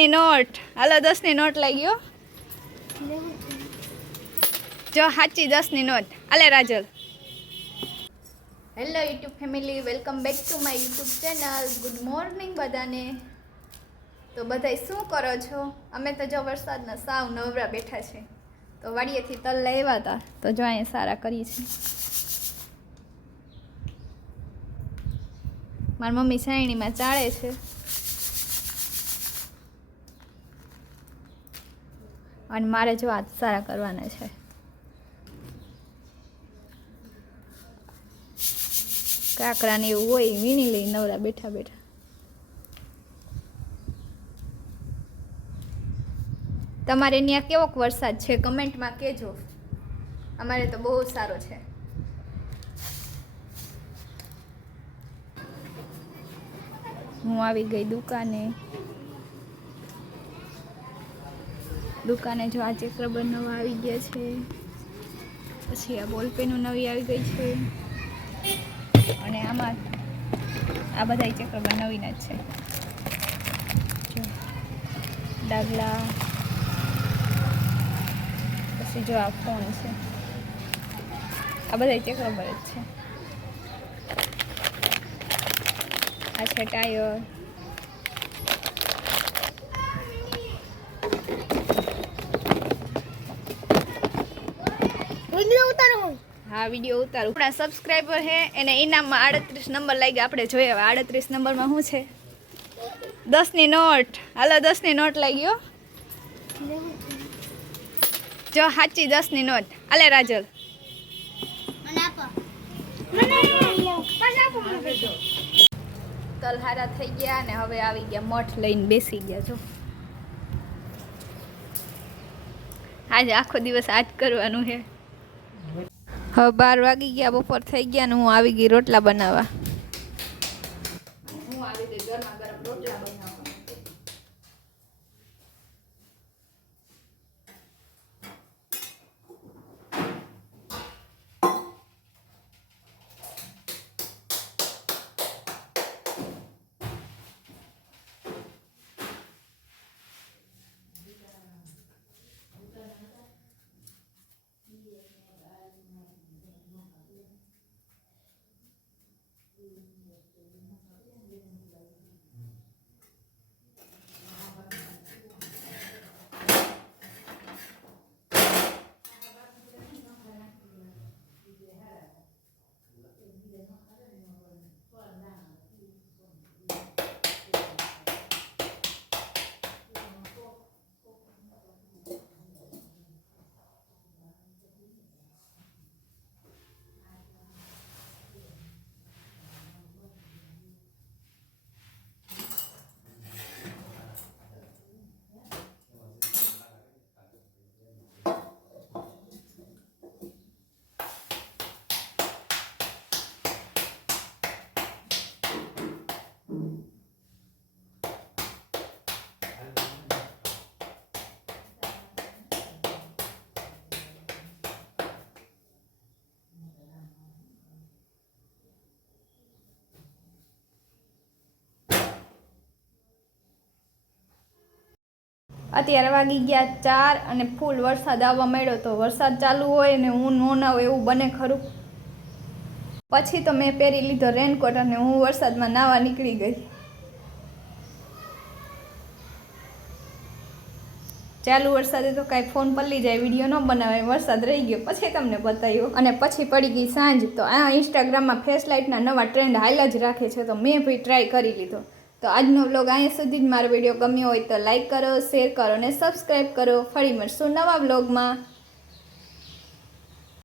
10ની not hello 10ની not લઈ ગયો જો સાચી 10ની નોટ આલે Rajal hello YouTube family welcome back to my YouTube channel good morning બધાને તો બધાય શું કરો છો અમે તો જો વરસાદના સાવ નવરા બેઠા છે તો વાડીએથી તલ લાવ્યા હતા તો જો અહીંયા સારા કરી છે મારી મમ્મી સાયણીમાં ચાળે છે અને મારે જો આજ સારા કરવાના છે કાકડા ને એવું હોય વીણી લઈ નવરા બેઠા બેઠા તમારે ત્યાં કેવોક વરસાદ છે કમેન્ટમાં કહેજો અમારે તો બહુ સારો છે હું આવી ગઈ દુકાને જો આ ચેકરબર નવા આવી ગયા છે પછી આ બોલપેનો નવી આવી ગઈ છે અને આમાં આ બધા ચેકરબર નવીના જ છે જો ડાગલા પછી જો આ ફોન છે આ બધા ચેકરબર જ છે આ છે ટાયર હા વિડીયો ઉતારું આપણા સબસ્ક્રાઈબર છે એને ઇનામમાં 38 નંબર લાગ્યા આપણે જોઈએ હવે 38 નંબરમાં શું છે 10ની નોટ હાલો 10ની નોટ લાગ્યો જો સાચી 10ની નોટ આલે રાજલ તલ હારા થઈ ગયા ને હવે આવી ગયા મઠ લઈને બેસી ગયા જો આજે આખો દિવસ આજ કરવાનું છે હવે 12 વાગી ગયા બપોર થઈ ગયા ને હું આવી ગઈ રોટલા બનાવવા હું આવી ગઈ ગરમા ગરમ રોટલા બનાવવા અત્યારે વાગી ગયા 4 અને ફૂલ વરસાદ આવવા માંડ્યો તો વરસાદ ચાલુ હોય ને હું ન નાવ એવું બને ખરું પછી તો મેં પહેરી લીધો રેનકોટ અને હું વરસાદમાં નાવા નીકળી ગઈ ચાલુ વરસાદે તો કાંઈ ફોન પલ્લી જાય વિડીયો ન બનાવે વરસાદ રહી ગયો પછી તમને બતાવ્યો અને પછી પડી ગઈ સાંજ તો આ ઇન્સ્ટાગ્રામમાં ફ્લેશ લાઇટના નવા ટ્રેન્ડ હાલ જ રાખે છે તો મેં ભાઈ ટ્રાય કરી લીધો તો આજનો વ્લોગ અહીંયા સુધી જ મારો વિડીયો ગમ્યો હોય તો લાઈક કરો શેર કરો અને સબસ્ક્રાઈબ કરો ફરી મળશું નવા વ્લોગમાં